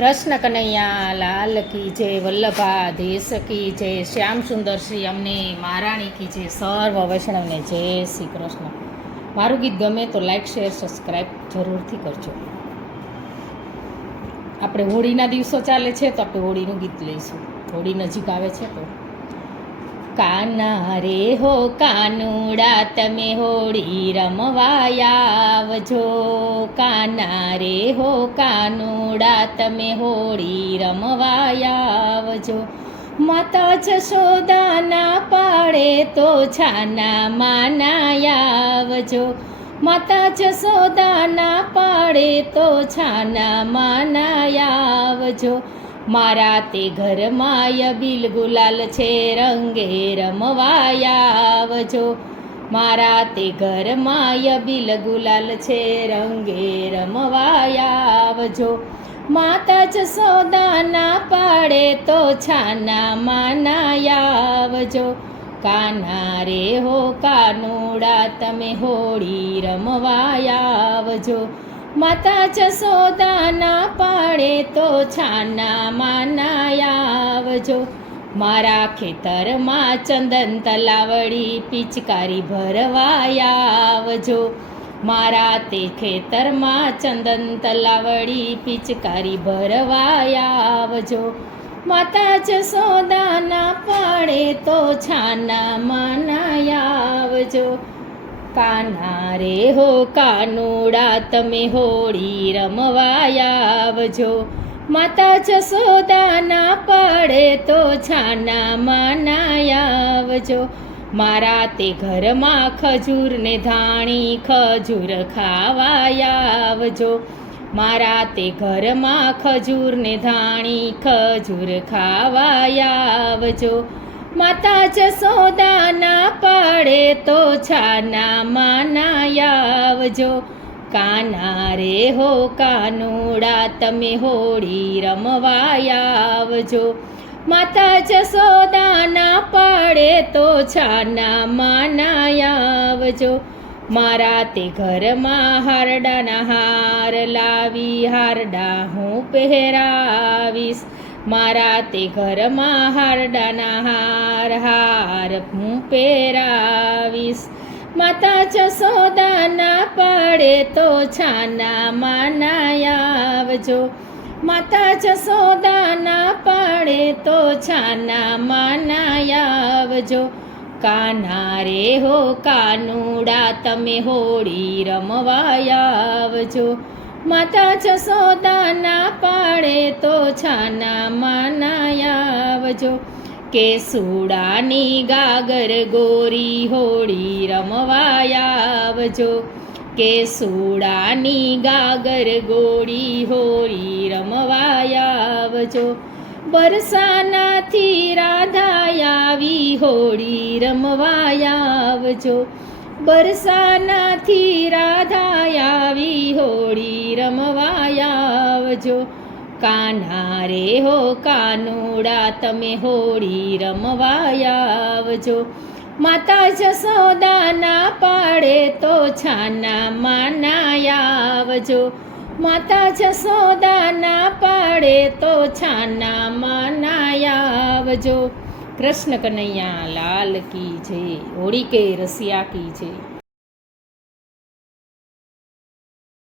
કૃષ્ણ કનૈયા લાલ કી જય, વલ્લભા દેશ કી જય, શ્યામ સુંદર શ્રી અમને મહારાણી કી જય, સર્વ વૈષ્ણવને જય શ્રી કૃષ્ણ. મારું ગીત ગમે તો લાઈક શેર સબસ્ક્રાઈબ જરૂરથી કરજો. આપણે હોળીના દિવસો ચાલે છે તો આપણે હોળીનું ગીત લઈશું. હોળી નજીક આવે છે તો કાના રે હો કાનુડા તમે હોળી રમવાયા આવજો. કાના રે હો કાનુડા તમે હોળી રમવાયા આવજો. માતા જશોદા ના પાડે તો છાના માનાયા આવજો. માતા જશોદા ના પાડે તો છાના માનાયા આવજો. મારા તે ઘરમાં બિલ ગુલાલ છે રંગે રમવાયા આવજો. મારા તે ઘરમાં બિલ ગુલાલ છે રંગે રમવાયા આવજો. માતા જશોદા ના પાડે તો છાના માનાયા આવજો. કાના રે હો કાનુડા તમે હોળી રમવાયા આવજો. માતા જશોદા ના પાડે તો છાના માનાયા આવજો. મારા ખેતરમાં ચંદન તલાવડી પિચકારી ભરવાયા આવજો. મારા તે ખેતરમાં ચંદન તલાવડી પિચકારી ભરવાયા આવજો. માતા જશોદા ના પાડે તો છાના માનાયા આવજો. કાના રે હો કાનુડા તમે હોળી રમવાયા આવજો. માતા જશોદા ના પાડે તો છાના માનાયા આવજો. મારા તે ઘરમાં ખજૂર ને ધાણી ખજૂર ખાવાયા આવજો. મારા તે ઘરમાં ખજૂર ને ધાણી ખજૂર ખાવાયા આવજો. માતા જશોદા ના પાડે તો છાના માનાયા આવજો. કાના રે હો કાનુડા તમે હોળી રમવાયા આવજો. માતા જશોદા ના પાડે તો છાના માનાયા આવજો. મારા તે ઘરમાં હારડાના હાર લાવી હારડા હું પહેરાવીશ. મારા તે ઘરમાં હારડાના હાર હું પહેરાવીશ. માતા જશોદા ના પાડે તો છાના માનાયા આવજો. માતા જશોદા ના પાડે તો છાના માનાયા આવજો. કાના રે હો કાનુડા તમે હોળી રમવાયા આવજો. માતા જશોદા ના પાડે તો છાના માનાયા આવજો. કેસુડાની ગાગર ગોરી હોળી રમવાયા આવજો. કેસુડાની ગાગર ગોળી હોળી રમવાયા આવજો. બરસાનાથી રાધા આવી હોળી રમવાયા આવજો. બરસાનાથી રાધા આવી હોળી રમવાયા આવજો. કાના રે હો કાનુડા તમે હોળી રમવાયા આવજો. માતા જશોદા ના પાડે તો છાના માનાયા આવજો. માતા જશોદા ના પાડે તો છાના માનાયા આવજો. કૃષ્ણ કનૈયા લાલ કી જય, હોળી કે રસિયા કી જય.